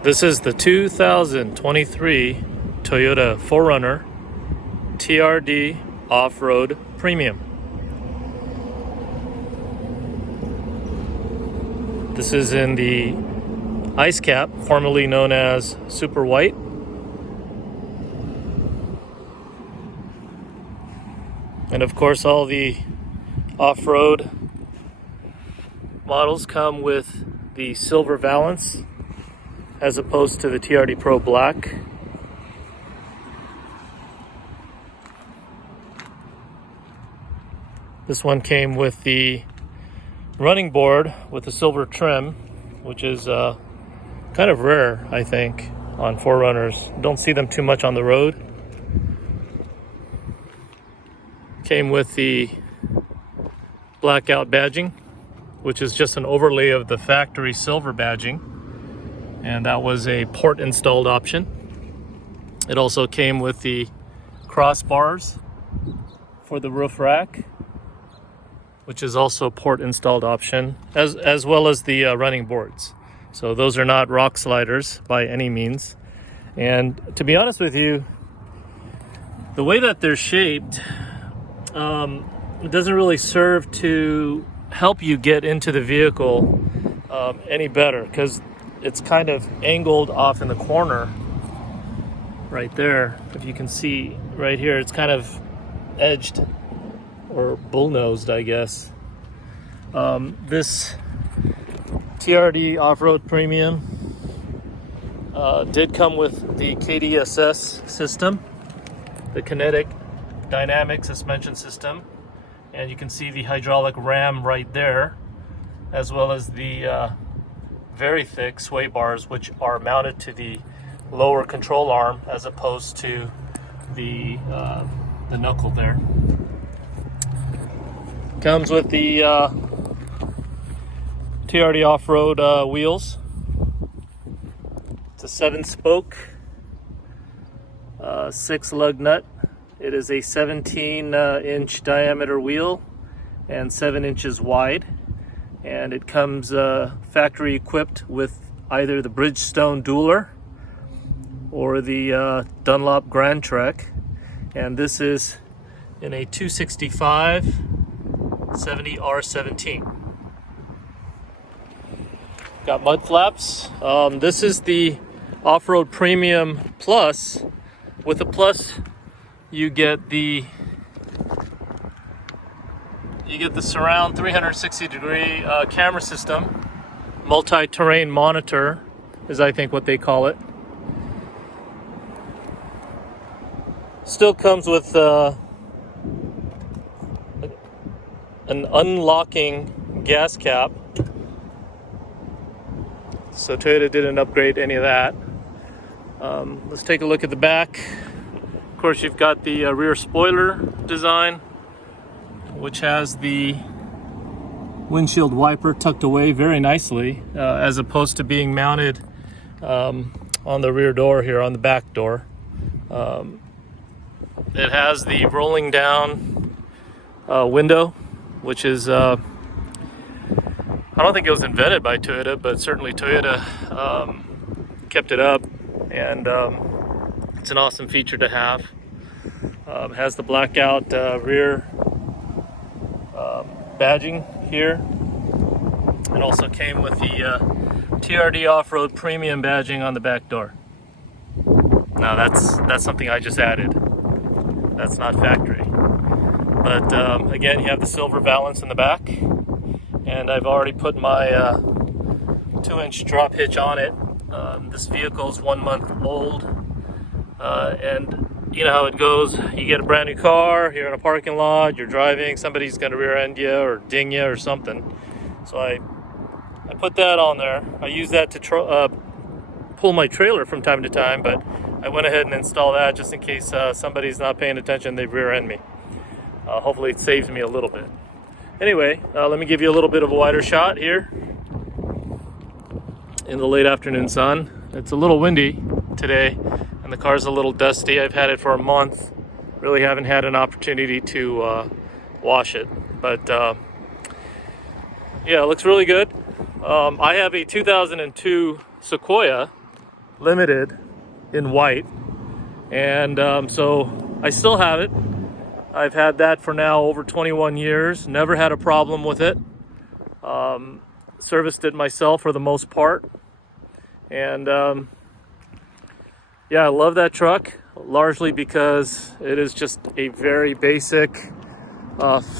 This is the 2023 Toyota 4Runner TRD Off-Road Premium. This is in the Ice Cap, formerly known as Super White. And of course, all the off-road models come with the silver valance as opposed to the TRD Pro Black. This one came with the running board with the silver trim, which is kind of rare, I think, on 4Runners. Don't see them too much on the road. Came with the blackout badging, which is just an overlay of the factory silver badging, and that was a port installed option. It also came with the crossbars for the roof rack, which is also port installed option, as well as the running boards. So those are not rock sliders by any means. And to be honest with you, the way that they're shaped, it doesn't really serve to help you get into the vehicle any better, because it's kind of angled off in the corner right there. If you can see right here, it's kind of edged or bull-nosed, I guess. This TRD Off-Road Premium did come with the KDSS system, the Kinetic Dynamic Suspension System, and you can see the hydraulic ram right there, as well as the very thick sway bars, which are mounted to the lower control arm as opposed to the knuckle there. Comes with the TRD off-road wheels. It's a 7-spoke, 6-lug nut. It is a 17-inch diameter wheel and 7 inches wide. And it comes factory equipped with either the Bridgestone Dueler or the Dunlop Grand Trek. And this is in a 265 70R17. Got mud flaps. This is the Off-Road Premium Plus. With the Plus, you get the surround 360-degree camera system, multi-terrain monitor is I think what they call it. Still comes with an unlocking gas cap, so Toyota didn't upgrade any of that. Let's take a look at the back. Of course, you've got the rear spoiler design, which has the windshield wiper tucked away very nicely, as opposed to being mounted on the rear door here, on the back door. It has the rolling down window, which is, I don't think it was invented by Toyota, but certainly Toyota kept it up, and it's an awesome feature to have. It has the blackout rear badging here. It also came with the TRD Off-Road Premium badging on the back door. Now that's something I just added. That's not factory. But again, you have the silver valance in the back, and I've already put my 2-inch drop hitch on it. This vehicle is 1 month old, and you know how it goes. You get a brand new car, you're in a parking lot, you're driving, somebody's going to rear end you or ding you or something. So I put that on there. I use that to pull my trailer from time to time, but I went ahead and installed that just in case somebody's not paying attention, they rear end me. Hopefully it saves me a little bit. Anyway, let me give you a little bit of a wider shot here in the late afternoon sun. It's a little windy today, and the car's a little dusty. I've had it for a month. Really haven't had an opportunity to wash it, but yeah, it looks really good. I have a 2002 Sequoia Limited in white, and so I still have it. I've had that for now over 21 years. Never had a problem with it. Serviced it myself for the most part, and yeah, I love that truck, largely because it is just a very basic,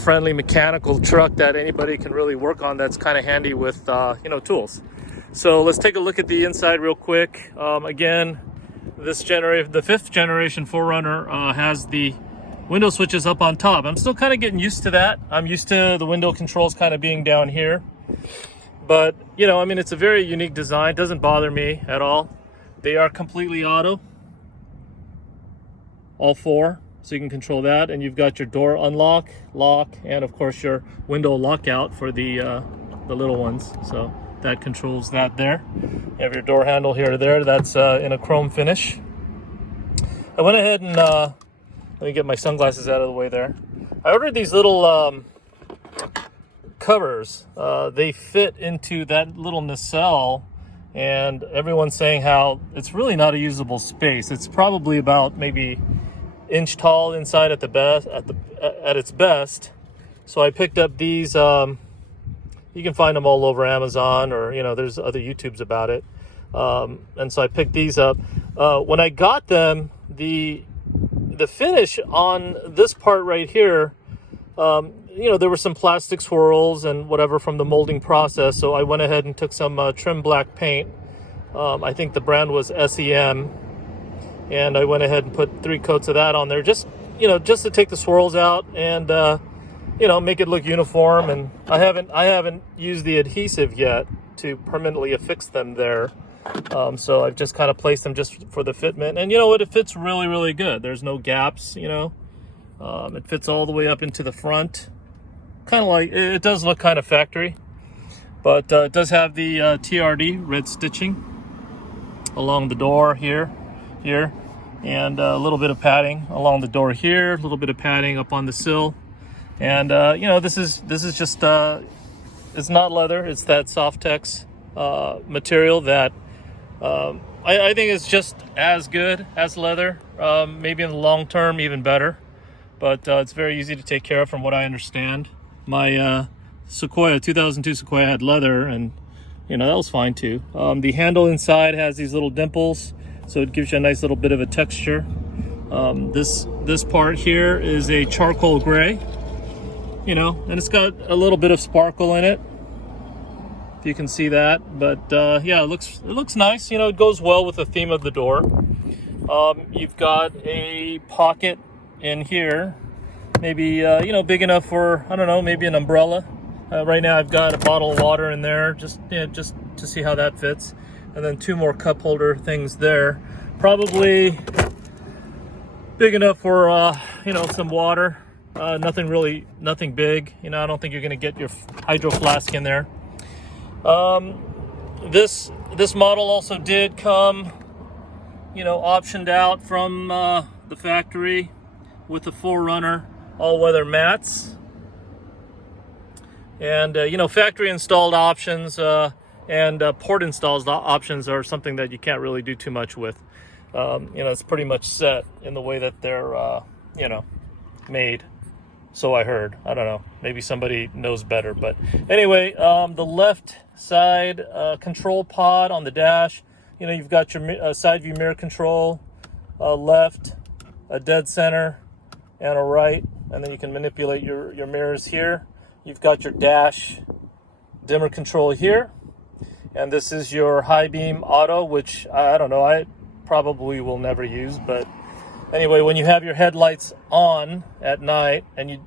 friendly mechanical truck that anybody can really work on. That's kind of handy with tools. So let's take a look at the inside real quick. Again, the 5th generation 4Runner has the window switches up on top. I'm still kind of getting used to that. I'm used to the window controls kind of being down here. But, I mean, it's a very unique design. It doesn't bother me at all. They are completely auto, all 4. So you can control that. And you've got your door unlock, lock, and of course your window lockout for the little ones. So that controls that there. You have your door handle here or there. That's in a chrome finish. I went ahead and let me get my sunglasses out of the way there. I ordered these little covers. They fit into that little nacelle, and everyone's saying how it's really not a usable space. It's probably about maybe inch tall inside at its best. So I picked up these. You can find them all over Amazon, or there's other YouTubes about it. And so I picked these up. When I got them, the finish on this part right here, there were some plastic swirls and whatever from the molding process. So I went ahead and took some trim black paint. I think the brand was SEM. And I went ahead and put 3 coats of that on there, just to take the swirls out and, make it look uniform. And I haven't used the adhesive yet to permanently affix them there. So I've just kind of placed them just for the fitment. And you know what? It fits really, really good. There's no gaps, It fits all the way up into the front. Kind of like, it does look kind of factory. But it does have the TRD red stitching along the door here, and a little bit of padding along the door here, a little bit of padding up on the sill. And, this is just, it's not leather. It's that Softex material that I think is just as good as leather, maybe in the long term even better, but it's very easy to take care of from what I understand. My 2002 Sequoia had leather, and that was fine too. The handle inside has these little dimples, so it gives you a nice little bit of a texture. This part here is a charcoal gray, and it's got a little bit of sparkle in it, if you can see that. But yeah, it looks nice. It goes well with the theme of the door. You've got a pocket in here, maybe big enough for, I don't know, maybe an umbrella. Right now I've got a bottle of water in there, just to see how that fits, and then 2 more cup holder things there. Probably big enough for some water. Nothing big. I don't think you're going to get your hydro flask in there. This model also did come, optioned out from the factory with the 4Runner all-weather mats. And factory installed options and port installed options are something that you can't really do too much with. It's pretty much set in the way that they're made. So I heard. I don't know. Maybe somebody knows better. But anyway, the left side control pod on the dash. You've got your side view mirror control, left, a dead center, and a right. And then you can manipulate your mirrors here. You've got your dash dimmer control here. And this is your high beam auto, which I don't know, I probably will never use. But anyway, when you have your headlights on at night and you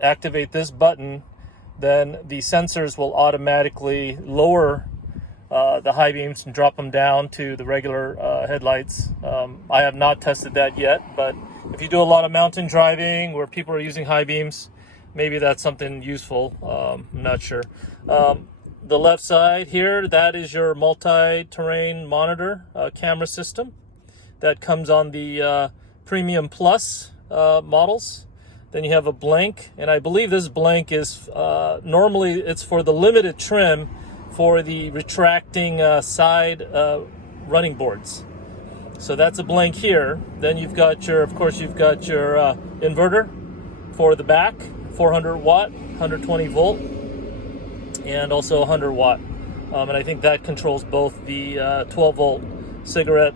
activate this button, then the sensors will automatically lower the high beams and drop them down to the regular headlights. I have not tested that yet, but if you do a lot of mountain driving where people are using high beams, maybe that's something useful. I'm not sure. The left side here, that is your multi-terrain monitor camera system that comes on the Premium Plus models. Then you have a blank, and I believe this blank is normally it's for the limited trim for the retracting side running boards. So that's a blank here. Then you've got your, of course, you've got your inverter for the back, 400 watt, 120 volt, and also 100 watt. And I think that controls both the 12 volt cigarette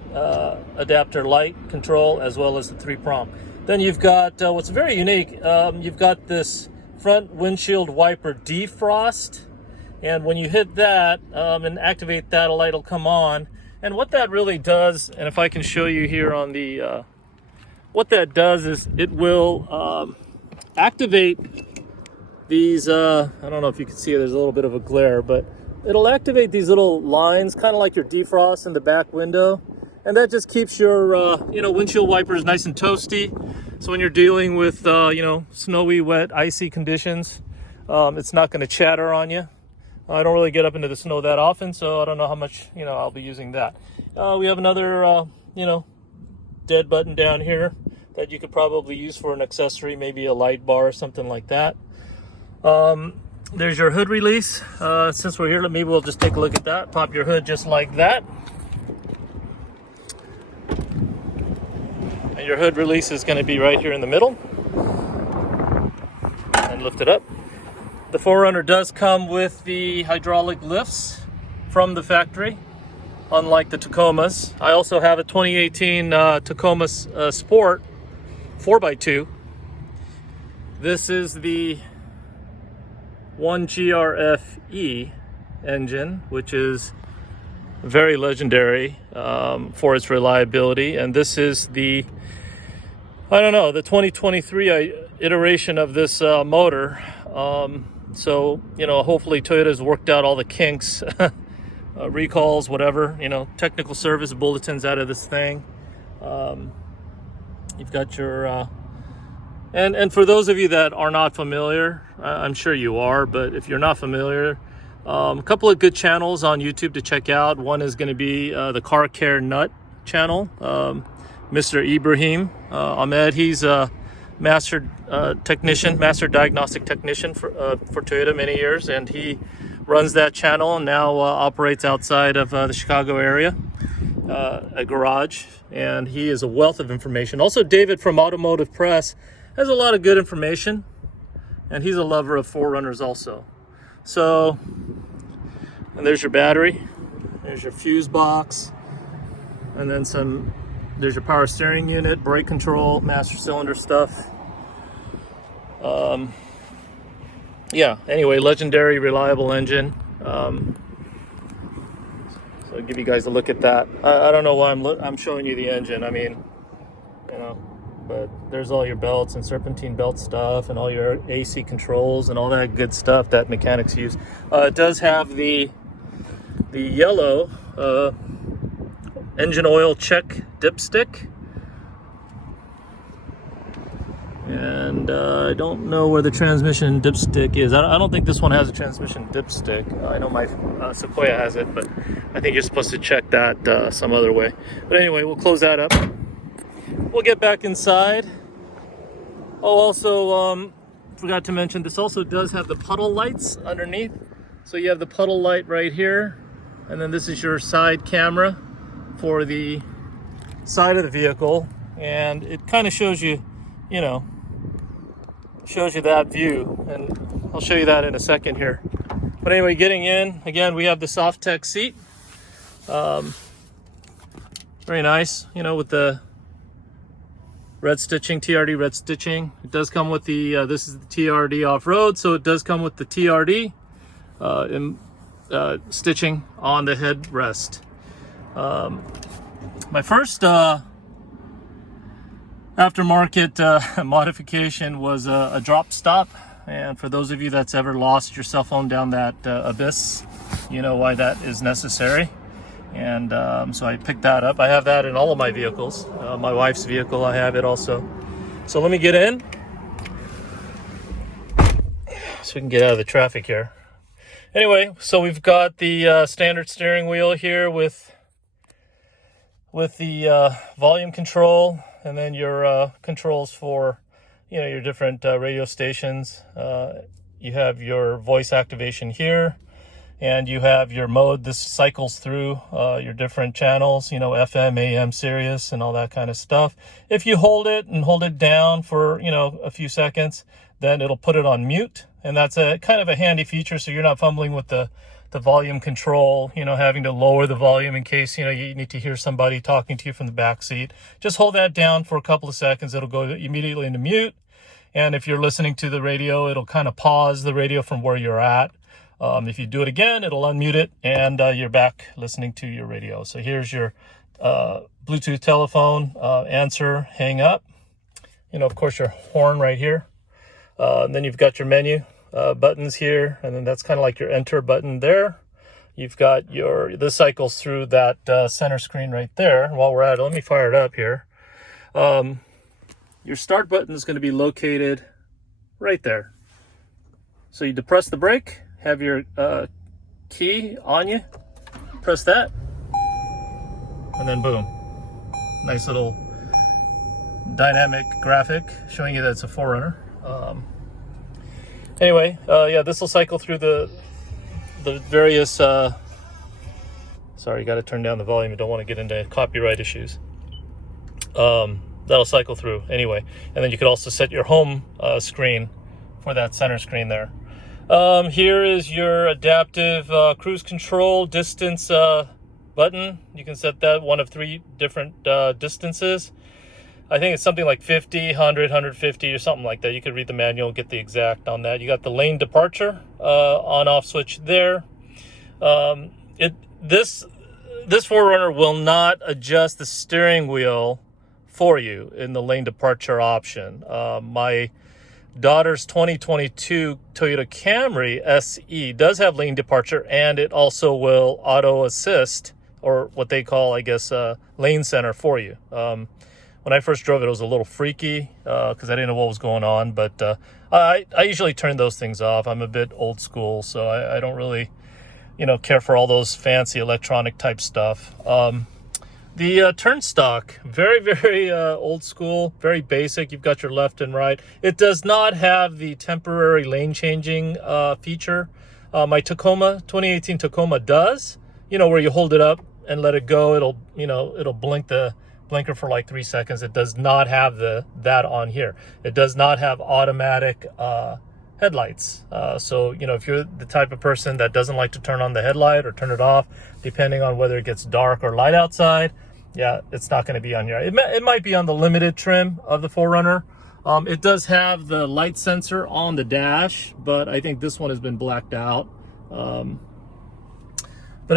adapter light control as well as the 3-prong. Then you've got what's very unique. You've got this front windshield wiper defrost, and when you hit that and activate that, a light will come on. And what that really does, and if I can show you here on the, what that does is it will activate these, I don't know if you can see, there's a little bit of a glare, but it'll activate these little lines, kind of like your defrost in the back window. And that just keeps your, windshield wipers nice and toasty. So when you're dealing with, snowy, wet, icy conditions, it's not going to chatter on you. I don't really get up into the snow that often, so I don't know how much, I'll be using that. We have another, dead button down here that you could probably use for an accessory, maybe a light bar or something like that. There's your hood release. Since we're here, maybe we'll just take a look at that. Pop your hood just like that. And your hood release is going to be right here in the middle. And lift it up. The 4Runner does come with the hydraulic lifts from the factory, unlike the Tacomas. I also have a 2018 Tacoma Sport 4x2. This is the 1GRFE engine, which is very legendary for its reliability. And this is the, the 2023 iteration of this motor. So, hopefully Toyota's worked out all the kinks, recalls, whatever, technical service bulletins out of this thing. You've got your, and for those of you that are not familiar, I'm sure you are, but if you're not familiar, a couple of good channels on YouTube to check out. One is going to be the Car Care Nut channel, Mr. Ibrahim Ahmed. He's a master diagnostic technician for Toyota many years, and he runs that channel and now operates outside of the Chicago area, a garage, and he is a wealth of information. Also, David from Automotive Press has a lot of good information, and he's a lover of 4Runners also. So, and there's your battery, there's your fuse box, and then there's your power steering unit, brake control, master cylinder stuff. Anyway, legendary, reliable engine. So I'll give you guys a look at that. I don't know why I'm showing you the engine. I mean, but there's all your belts and serpentine belt stuff and all your AC controls and all that good stuff that mechanics use. It does have the yellow engine oil check dipstick, and I don't know where the transmission dipstick is. I don't think this one has a transmission dipstick. I know my Sequoia has it, but I think you're supposed to check that some other way. But anyway, we'll close that up. We'll get back inside. Oh, also, forgot to mention, this also does have the puddle lights underneath. So you have the puddle light right here, and then this is your side camera for the side of the vehicle, and it kind of shows you, that view, and I'll show you that in a second here. But anyway, getting in, again, we have the Softech seat. Very nice, with the red stitching, TRD red stitching. It does come with the, this is the TRD off-road, so it does come with the TRD stitching on the headrest. My first aftermarket modification was a drop stop, and for those of you that's ever lost your cell phone down that abyss, you know why that is necessary. And so I picked that up. I have that in all of my vehicles. My wife's vehicle, I have it also. So let me get in so we can get out of the traffic here. Anyway, so we've got the standard steering wheel here with the volume control, and then your controls for your different radio stations. You have your voice activation here. and you have your mode. This cycles through your different channels, you know, FM, AM, Sirius, and all that kind of stuff. If you hold it and hold it down for, you know, a few seconds, then it'll put it on mute, and that's a kind of a handy feature, so you're not fumbling with the volume control, you know, having to lower the volume in case, you know, you need to hear somebody talking to you from the back seat. Just hold that down for a couple of seconds. It'll go immediately into mute. And if you're listening to the radio, it'll kind of pause the radio from where you're at. If you do it again, it'll unmute it, and you're back listening to your radio. So here's your Bluetooth telephone, answer, hang up. You know, of course, your horn right here. And then you've got your menu buttons here, and then that's kind of like your enter button there. You've got this cycles through that center screen right there. While we're at it, let me fire it up here. Your start button is going to be located right there. So you depress the brake, have your key on you, press that, and then boom. Nice little dynamic graphic showing you that it's a 4Runner. Anyway, yeah, this will cycle through the various, sorry, you got to turn down the volume. You don't want to get into copyright issues. That'll cycle through anyway. And then you could also set your home screen for that center screen there. Here is your adaptive cruise control distance button. You can set that one of 3 different distances. I think it's something like 50, 100, 150 or something like that. You could read the manual and get the exact on that. You got the lane departure on-off switch there. This 4Runner will not adjust the steering wheel for you in the lane departure option. My daughter's 2022 Toyota Camry SE does have lane departure, and it also will auto assist, or what they call, I guess, lane center for you. When I first drove it, it was a little freaky because I didn't know what was going on, but I usually turn those things off. I'm a bit old school, so I don't really, you know, care for all those fancy electronic type stuff. The turn stock, very, very old school, very basic. You've got your left and right. It does not have the temporary lane changing feature. My 2018 Tacoma does, you know, where you hold it up and let it go. It'll blink the blinker for like 3 seconds. It does not have that on here. It does not have automatic headlights. So, you know, if you're the type of person that doesn't like to turn on the headlight or turn it off, depending on whether it gets dark or light outside, yeah, it's not going to be on here. It might be on the limited trim of the 4Runner. It does have the light sensor on the dash, but I think this one has been blacked out. But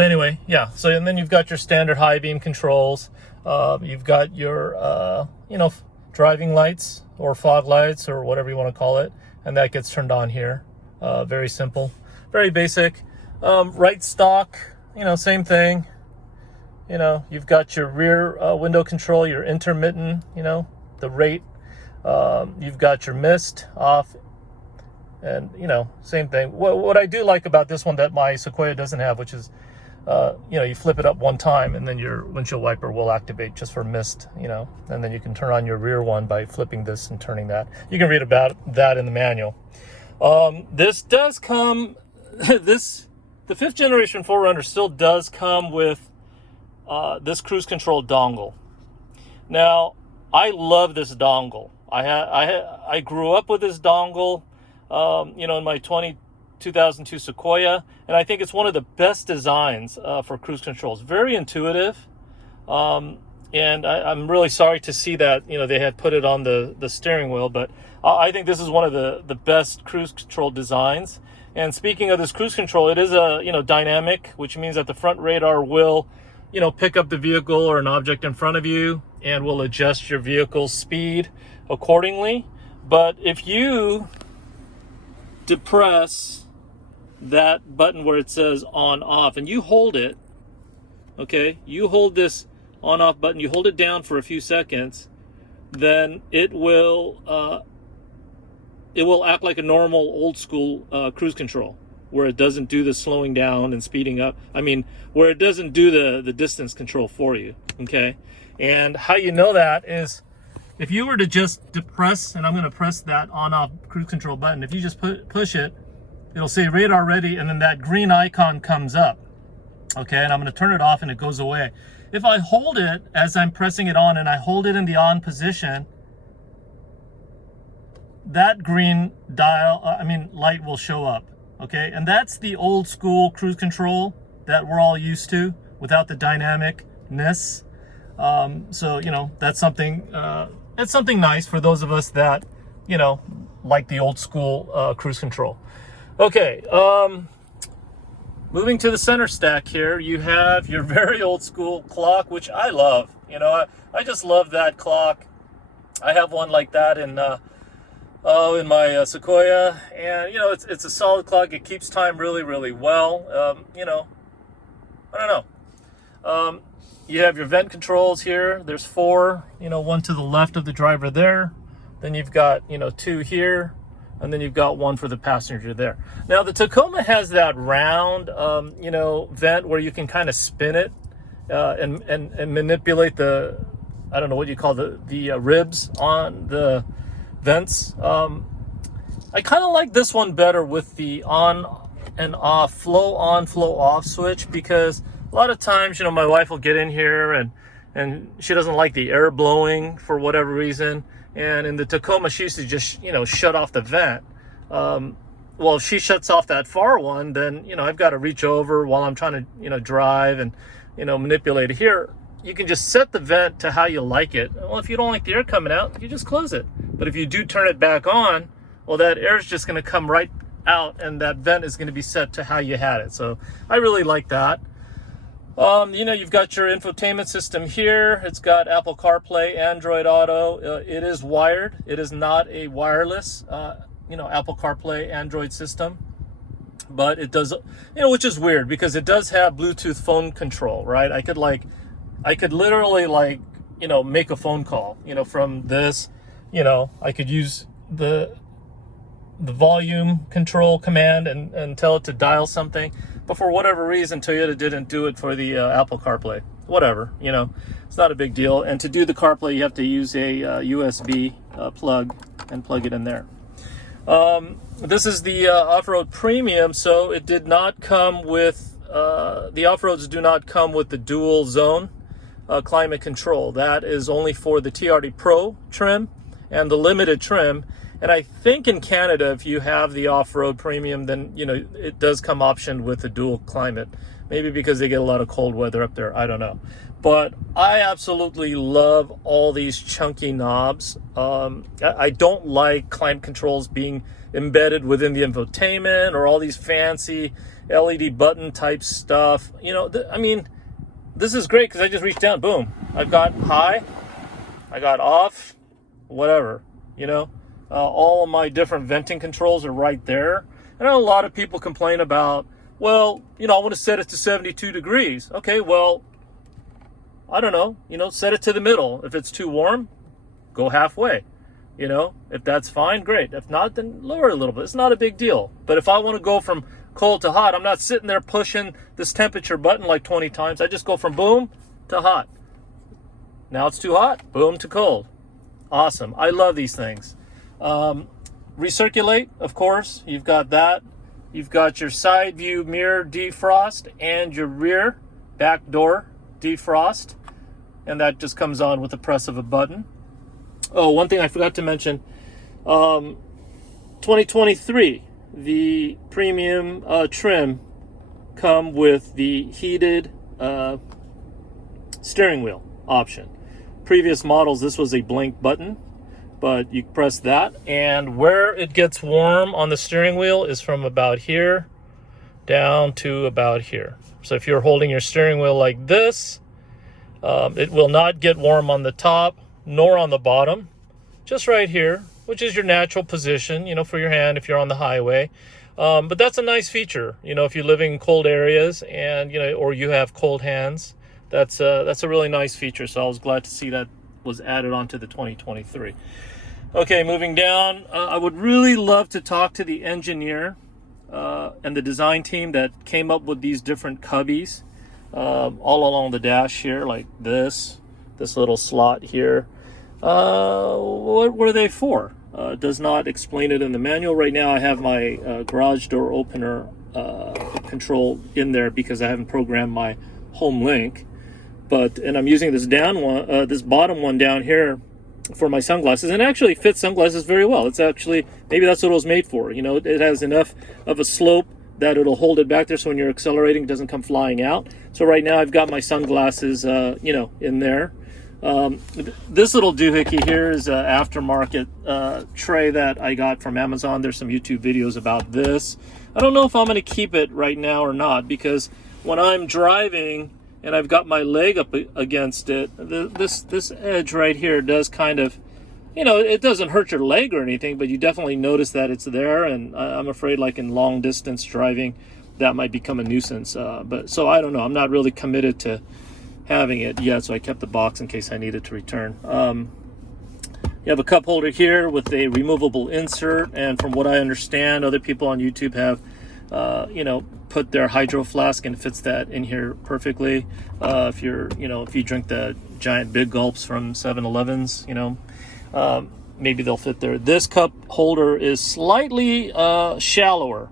anyway, yeah. So, and then you've got your standard high beam controls. You've got your, you know, driving lights or fog lights or whatever you want to call it. And that gets turned on here. Very simple, very basic. Right stock, you know, same thing. You know, you've got your rear window control, your intermittent, you know, the rate. You've got your mist off, and, you know, same thing. What I do like about this one that my Sequoia doesn't have, which is, you know, you flip it up one time and then your windshield wiper will activate just for mist, you know, and then you can turn on your rear one by flipping this and turning that. You can read about that in the manual. This does come, the 5th generation 4Runner still does come with this cruise control dongle. Now, I love this dongle. I grew up with this dongle, you know, in my 2002 Sequoia, and I think it's one of the best designs for cruise controls. Very intuitive, and I'm really sorry to see that, you know, they had put it on the steering wheel, but I think this is one of the best cruise control designs. And speaking of this cruise control, it is a, you know, dynamic, which means that the front radar will, you know, pick up the vehicle or an object in front of you and will adjust your vehicle's speed accordingly. But if you depress that button where it says on off and you hold it, okay, you hold this on off button, you hold it down for a few seconds, then it will act like a normal old school cruise control, where it doesn't do the slowing down and speeding up. I mean, where it doesn't do the distance control for you, okay? And how you know that is if you were to just depress, and I'm going to press that on-off cruise control button, if you just push it, it'll say radar ready, and then that green icon comes up. Okay, and I'm going to turn it off and it goes away. If I hold it as I'm pressing it on and I hold it in the on position, that green light will show up. Okay, and that's the old school cruise control that we're all used to without the dynamicness. So, you know, that's something, it's something nice for those of us that, you know, like the old school cruise control. Okay, moving to the center stack here, you have your very old school clock, which I love. You know, I just love that clock. I have one like that in my Sequoia, and you know, it's a solid clock. It keeps time really, really well. You know, I don't know. You have your vent controls here. There's 4, you know, one to the left of the driver there. Then you've got, you know, 2 here, and then you've got 1 for the passenger there. Now the Tacoma has that round, you know, vent where you can kind of spin it and manipulate the, I don't know what you call the ribs on the vents. I kind of like this one better with the on and off, flow on, flow off switch, because a lot of times, you know, my wife will get in here and she doesn't like the air blowing for whatever reason. And in the Tacoma, she used to just, you know, shut off the vent. Well, if she shuts off that far one, then, you know, I've got to reach over while I'm trying to, you know, drive and, you know, manipulate it. Here, you can just set the vent to how you like it. Well, if you don't like the air coming out, you just close it. But if you do turn it back on, well, that air is just going to come right out, and that vent is going to be set to how you had it. So I really like that. You know, you've got your infotainment system here. It's got Apple CarPlay, Android Auto. It is wired. It is not a wireless, you know, Apple CarPlay, Android system. But it does, you know, which is weird because it does have Bluetooth phone control, right? I could literally, like, you know, make a phone call, you know, from this, you know, I could use the volume control command and tell it to dial something. But for whatever reason, Toyota didn't do it for the Apple CarPlay. Whatever, you know, it's not a big deal. And to do the CarPlay, you have to use a USB plug and plug it in there. This is the Off-Road Premium, so it did not come with, the Off-Roads do not come with the dual zone climate control. That is only for the TRD Pro trim and the limited trim. And I think in Canada, if you have the off-road premium, then, you know, it does come optioned with the dual climate. Maybe because they get a lot of cold weather up there. I don't know. But I absolutely love all these chunky knobs. I don't like climate controls being embedded within the infotainment or all these fancy LED button type stuff. You know, I mean, this is great because I just reach down, boom. I've got high, I got off, whatever, you know. All of my different venting controls are right there. And I know a lot of people complain about, well, you know, I want to set it to 72 degrees. Okay, well, I don't know, you know, set it to the middle. If it's too warm, go halfway. You know, if that's fine, great. If not, then lower it a little bit. It's not a big deal. But if I want to go from cold to hot, I'm not sitting there pushing this temperature button like 20 times. I just go from boom to hot. Now it's too hot, boom to cold. Awesome. I love these things. Recirculate, of course, you've got that. You've got your side view mirror defrost and your rear back door defrost, and that just comes on with the press of a button. Oh, one thing I forgot to mention, 2023, the premium trim come with the heated steering wheel option. Previous models, this was a blank button, but you press that, and where it gets warm on the steering wheel is from about here down to about here. So if you're holding your steering wheel like this, it will not get warm on the top nor on the bottom, just right here, which is your natural position, you know, for your hand if you're on the highway. But that's a nice feature, you know, if you live in cold areas and, you know, or you have cold hands, that's a really nice feature. So I was glad to see that was added onto the 2023. Okay, moving down, I would really love to talk to the engineer and the design team that came up with these different cubbies all along the dash here, like this little slot here. What were they for? Does not explain it in the manual. Right now I have my garage door opener control in there because I haven't programmed my home link. And I'm using this this bottom one down here for my sunglasses, and it actually fits sunglasses very well. It's actually, maybe that's what it was made for. You know, it has enough of a slope that it'll hold it back there, so when you're accelerating, it doesn't come flying out. So right now I've got my sunglasses, you know, in there. This little doohickey here is an aftermarket tray that I got from Amazon. There's some YouTube videos about this. I don't know if I'm going to keep it right now or not, because when I'm driving and I've got my leg up against it, this edge right here does kind of, you know, it doesn't hurt your leg or anything, but you definitely notice that it's there, and I'm afraid, like in long distance driving, that might become a nuisance. So I don't know. I'm not really committed to having it yet, so I kept the box in case I needed to return. You have a cup holder here with a removable insert, and from what I understand, other people on YouTube have, you know, put their hydro flask and fits that in here perfectly. If you drink the giant big gulps from 7-Elevens, you know, maybe they'll fit there. This cup holder is slightly shallower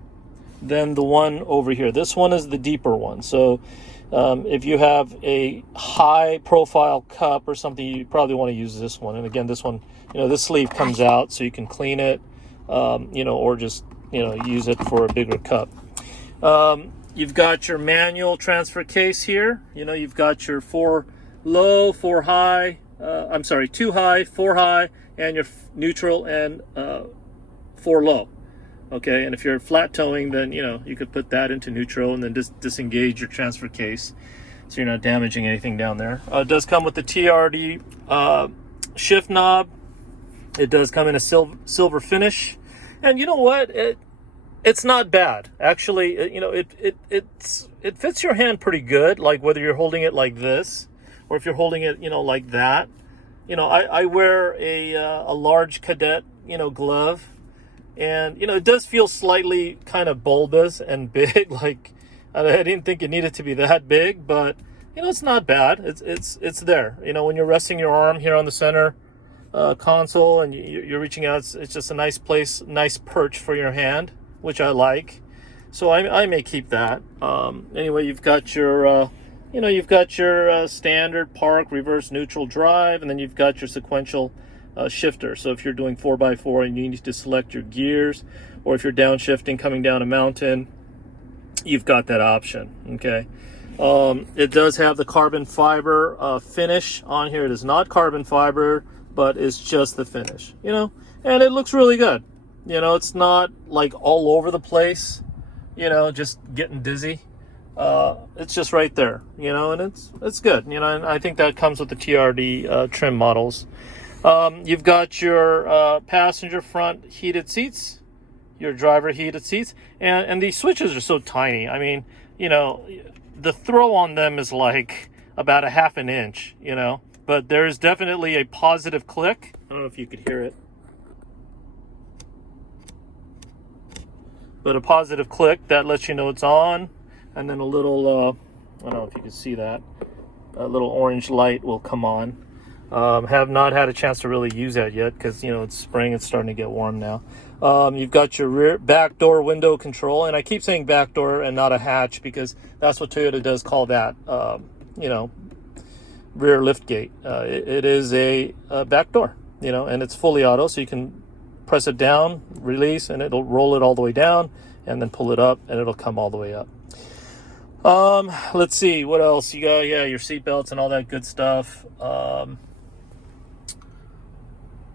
than the one over here. This one is the deeper one. So if you have a high profile cup or something, you probably want to use this one. And again, this one, you know, this sleeve comes out so you can clean it, you know, or just, you know, use it for a bigger cup. You've got your manual transfer case here. You know, you've got your 4 low, 4 high, 2 high, 4 high, and your neutral, and 4 low. Okay, and if you're flat towing, then, you know, you could put that into neutral and then just disengage your transfer case so you're not damaging anything down there. It does come with the TRD shift knob. It does come in a silver finish. And you know what? It's not bad. Actually, you know, it fits your hand pretty good, like whether you're holding it like this or if you're holding it, you know, like that. You know, I wear a large cadet, you know, glove. And, you know, it does feel slightly kind of bulbous and big. Like, I didn't think it needed to be that big, but, you know, it's not bad. It's there. You know, when you're resting your arm here on the center console and you're reaching out, it's just a nice place, nice perch for your hand, which I like. So I may keep that. Anyway, you've got your, you know, you've got your standard park, reverse, neutral, drive, and then you've got your sequential shifter. So if you're doing 4x4 and you need to select your gears, or if you're downshifting coming down a mountain, you've got that option. Okay. It does have the carbon fiber finish on here. It is not carbon fiber, but it's just the finish, you know, and it looks really good. You know, it's not like all over the place, you know, just getting dizzy. It's just right there, you know, and it's good, you know, and I think that comes with the TRD trim models. You've got your passenger front heated seats, your driver heated seats, and these switches are so tiny. I mean, you know, the throw on them is like about a ½ an inch, you know, but there is definitely a positive click. I don't know if you could hear it, but a positive click that lets you know it's on, and then a little, I don't know if you can see that, a little orange light will come on. Have not had a chance to really use that yet because, you know, it's spring, it's starting to get warm now. You've got your back door window control, and I keep saying back door and not a hatch because that's what Toyota does call that, you know, rear lift gate. It is a back door, you know, and it's fully auto, so you can press it down, release, and it'll roll it all the way down, and then pull it up, and it'll come all the way up. Let's see, what else? You got, yeah, your seat belts and all that good stuff.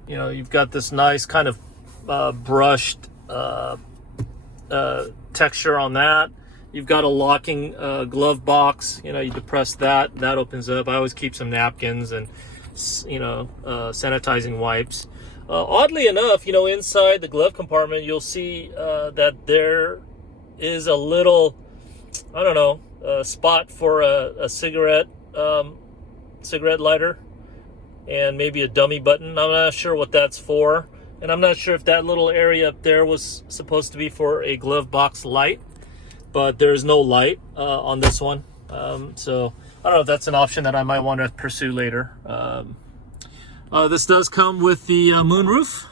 You know, you've got this nice kind of brushed texture on that. You've got a locking glove box. You know, you depress that opens up. I always keep some napkins and, you know, sanitizing wipes. Oddly enough, you know, inside the glove compartment, you'll see that there is a little, I don't know, spot for a cigarette lighter, and maybe a dummy button. I'm not sure what that's for, and I'm not sure if that little area up there was supposed to be for a glove box light, but there's no light on this one. So I don't know if that's an option that I might want to pursue later. This does come with the moonroof.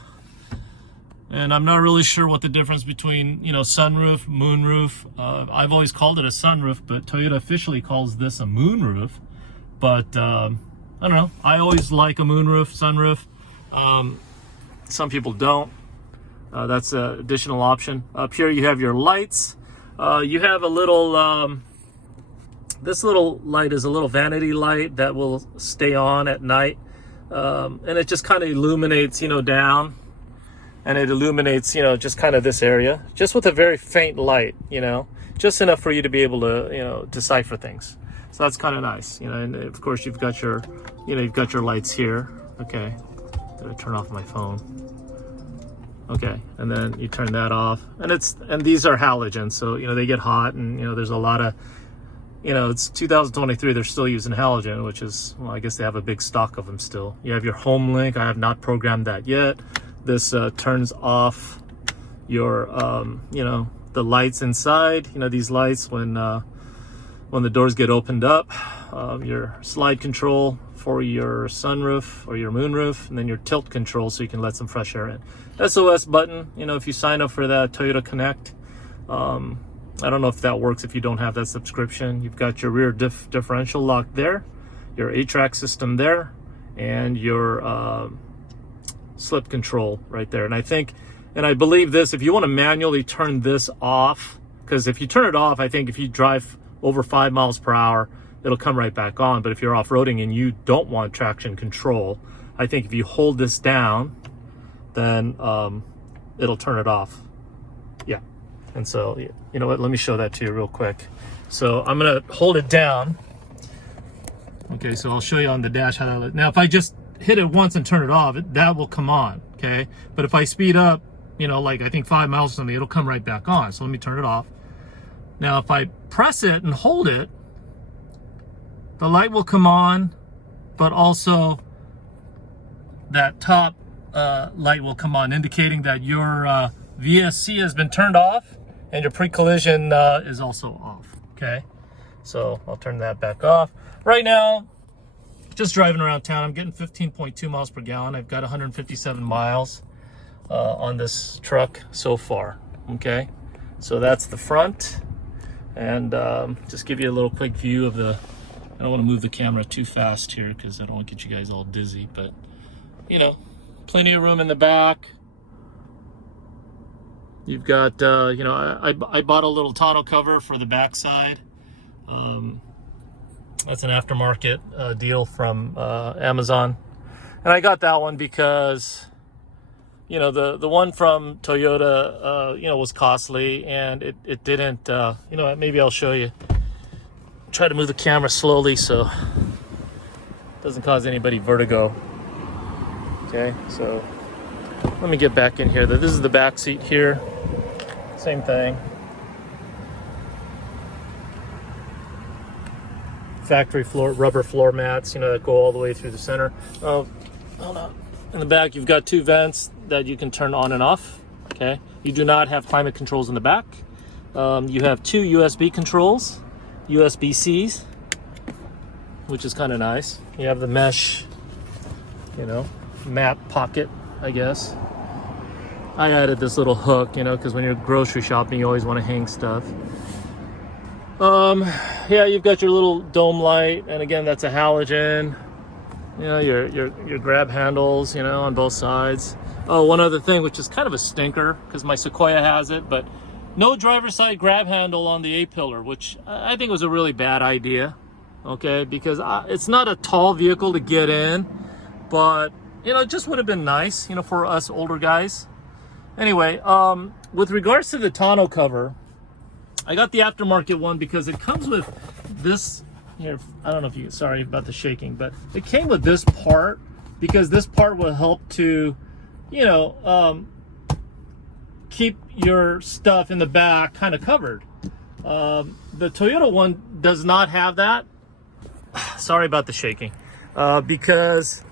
And I'm not really sure what the difference between, sunroof, moonroof. I've always called it a sunroof, but Toyota officially calls this a moonroof. But I don't know. I always like a moonroof, sunroof. Some people don't. That's an additional option. Up here you have your lights. You have a little, this little light is a little vanity light that will stay on at night. And it just kind of illuminates, down. And it illuminates, just kind of this area, just with a very faint light, just enough for you to be able to, decipher things. So that's kind of nice, and of course you've got your, you've got your lights here. Okay, did I turn off my phone? Okay, and then you turn that off, and these are halogens, so, they get hot, and, there's a lot of, it's 2023, they're still using halogen, which is, well, I guess they have a big stock of them still. You have your home link. I have not programmed that yet. This turns off your, the lights inside. These lights when the doors get opened up. Your slide control for your sunroof or your moonroof, and then your tilt control so you can let some fresh air in. SOS button. If you sign up for that Toyota Connect, I don't know if that works if you don't have that subscription. You've got your rear differential lock there, your 8-track system there, and your slip control right there. And I believe this, if you want to manually turn this off, because if you turn it off, I think if you drive over 5 miles per hour, it'll come right back on. But if you're off-roading and you don't want traction control, I think if you hold this down, then it'll turn it off. Yeah. And so, you know what, let me show that to you real quick. So I'm gonna hold it down. Okay, so I'll show you on the dash how that looks. Now if I just hit it once and turn it off, that will come on, okay? But if I speed up, like I think 5 miles or something, it'll come right back on. So let me turn it off. Now if I press it and hold it, the light will come on, but also that top light will come on, indicating that your VSC has been turned off and your pre-collision is also off, okay? So I'll turn that back off. Right now, just driving around town, I'm getting 15.2 miles per gallon. I've got 157 miles on this truck so far, okay? So that's the front. And just give you a little quick view of the, I don't want to move the camera too fast here because I don't want to get you guys all dizzy, but plenty of room in the back. You've got, I bought a little tonneau cover for the backside. That's an aftermarket deal from Amazon. And I got that one because, the one from Toyota, was costly, and it didn't, maybe I'll show you. Try to move the camera slowly so it doesn't cause anybody vertigo. Okay, so let me get back in here. This is the back seat here. Same thing. Factory floor, rubber floor mats, that go all the way through the center. Oh, hold on. In the back, you've got 2 vents that you can turn on and off. Okay. You do not have climate controls in the back. You have 2 USB controls, USB-Cs, which is kind of nice. You have the mesh, mat pocket, I guess. I added this little hook, because when you're grocery shopping, you always want to hang stuff. Yeah, you've got your little dome light, and again, that's a halogen. Your grab handles, on both sides. Oh, one other thing, which is kind of a stinker, because my Sequoia has it, but no driver's side grab handle on the A-pillar, which I think was a really bad idea, okay? Because it's not a tall vehicle to get in, but, it just would have been nice, for us older guys. Anyway, with regards to the tonneau cover, I got the aftermarket one because it comes with this here. I don't know if you, sorry about the shaking, but it came with this part because this part will help to, keep your stuff in the back kind of covered. The Toyota one does not have that. Sorry about the shaking, because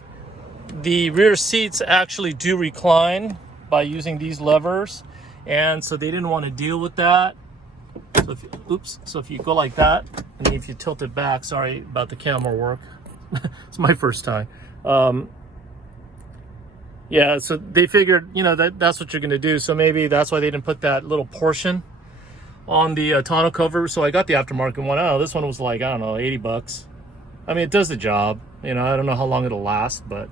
the rear seats actually do recline by using these levers, and so they didn't want to deal with that. So if you go like that, and if you tilt it back, sorry about the camera work, it's my first time. Yeah, so they figured, you know, that's what you're going to do. So maybe that's why they didn't put that little portion on the tonneau cover. So I got the aftermarket one. Oh, this one was like, I don't know, 80 bucks. I mean, it does the job. You know, I don't know how long it'll last, but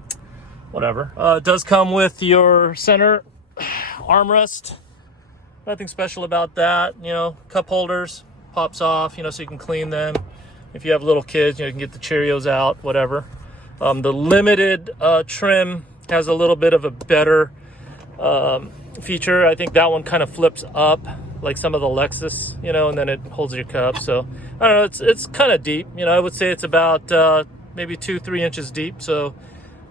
whatever. It does come with your center armrest. Nothing special about that. You know, cup holders, pops off, you know, so you can clean them. If you have little kids, you know, you can get the Cheerios out, whatever. The limited trim has a little bit of a better feature. I think that one kind of flips up like some of the Lexus, you know, and then it holds your cup. So I don't know, it's kind of deep. You know, I would say it's about maybe 2-3 inches deep. So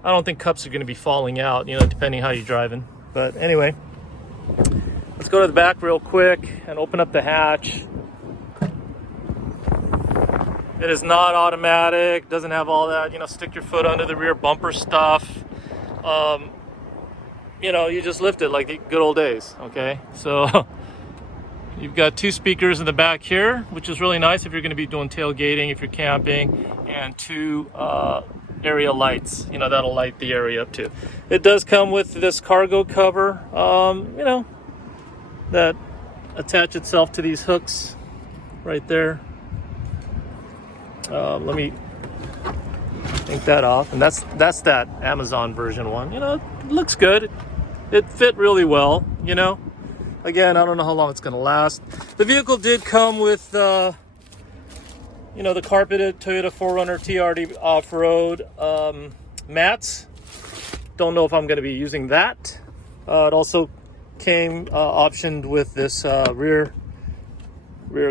I don't think cups are going to be falling out, you know, depending how you're driving. But anyway, let's go to the back real quick and open up the hatch. It is not automatic, doesn't have all that, you know, stick your foot under the rear bumper stuff. You know, you just lift it like the good old days, okay? So you've got 2 speakers in the back here, which is really nice if you're going to be doing tailgating, if you're camping, and 2 area lights, you know, that'll light the area up too. It does come with this cargo cover, you know, that attach itself to these hooks right there. Let me take that off, and that's that Amazon version one. You know, it looks good. It fit really well, you know. Again, I don't know how long it's going to last. The vehicle did come with, you know, the carpeted Toyota 4Runner TRD off-road mats. Don't know if I'm going to be using that. It also came optioned with this rear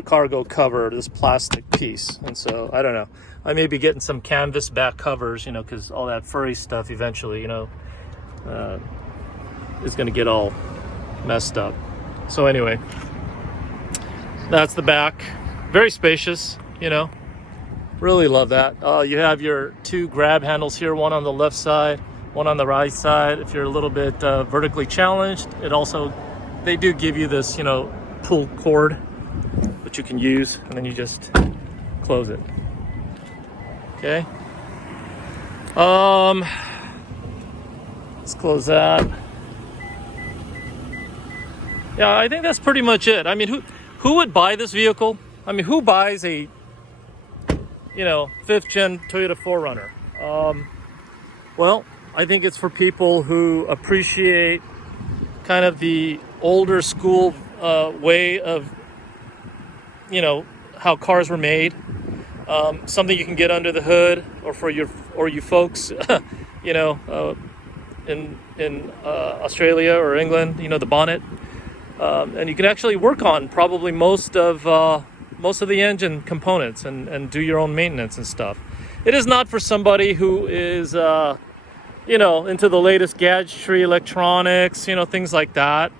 cargo cover, this plastic piece. And so I don't know, I may be getting some canvas back covers, you know, because all that furry stuff eventually, you know, is going to get all messed up. So anyway, that's the back. Very spacious, you know, really love that. You have your 2 grab handles here, one on the left side, one on the right side. If you're a little bit vertically challenged, it also, they do give you this, you know, pull cord that you can use, and then you just close it. Okay. Let's close that. Yeah, I think that's pretty much it. I mean, who would buy this vehicle? I mean, who buys a, you know, 5th gen Toyota 4Runner? Well, I think it's for people who appreciate kind of the older school way of, you know, how cars were made. Something you can get under the hood, or for you folks, you know, in Australia or England, you know, the bonnet, and you can actually work on probably most of the engine components and do your own maintenance and stuff. It is not for somebody who is, you know, into the latest gadgetry, electronics, you know, things like that.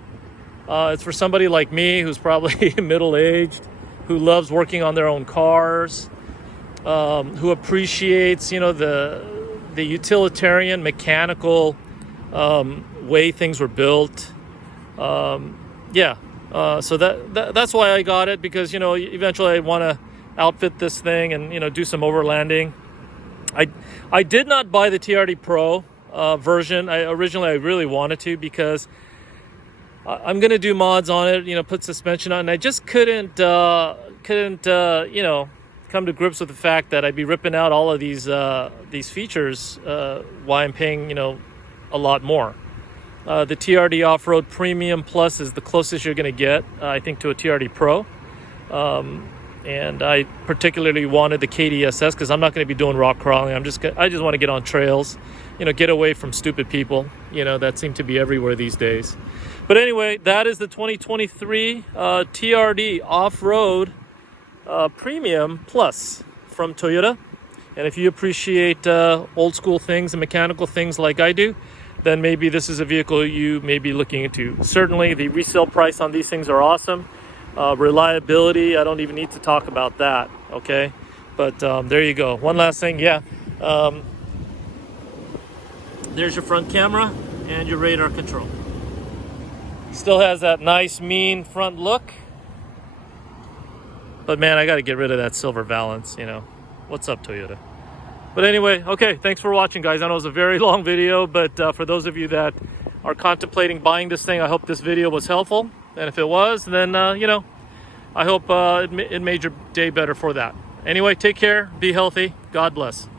It's for somebody like me who's probably middle-aged, who loves working on their own cars, who appreciates, you know, the utilitarian mechanical way things were built. So that's why I got it, because, you know, eventually I want to outfit this thing and, you know, do some overlanding. I did not buy the TRD Pro version. Originally I really wanted to, because I'm going to do mods on it, you know, put suspension on, and I just couldn't you know, come to grips with the fact that I'd be ripping out all of these features while I'm paying, you know, a lot more. The TRD Off-Road Premium Plus is the closest you're going to get, I think, to a TRD Pro. And I particularly wanted the KDSS because I'm not going to be doing rock crawling. I just want to get on trails, you know, get away from stupid people, you know, that seem to be everywhere these days. But anyway, that is the 2023 TRD Off-Road Premium Plus from Toyota. And if you appreciate old school things and mechanical things like I do, then maybe this is a vehicle you may be looking into. Certainly the resale price on these things are awesome. Reliability, I don't even need to talk about that, okay? But there you go. One last thing, yeah. There's your front camera and your radar control. Still has that nice, mean front look. But man, I got to get rid of that silver valance, you know. What's up, Toyota? But anyway, okay, thanks for watching, guys. I know it was a very long video, but for those of you that are contemplating buying this thing, I hope this video was helpful. And if it was, then, you know, I hope it made your day better for that. Anyway, take care, be healthy, God bless.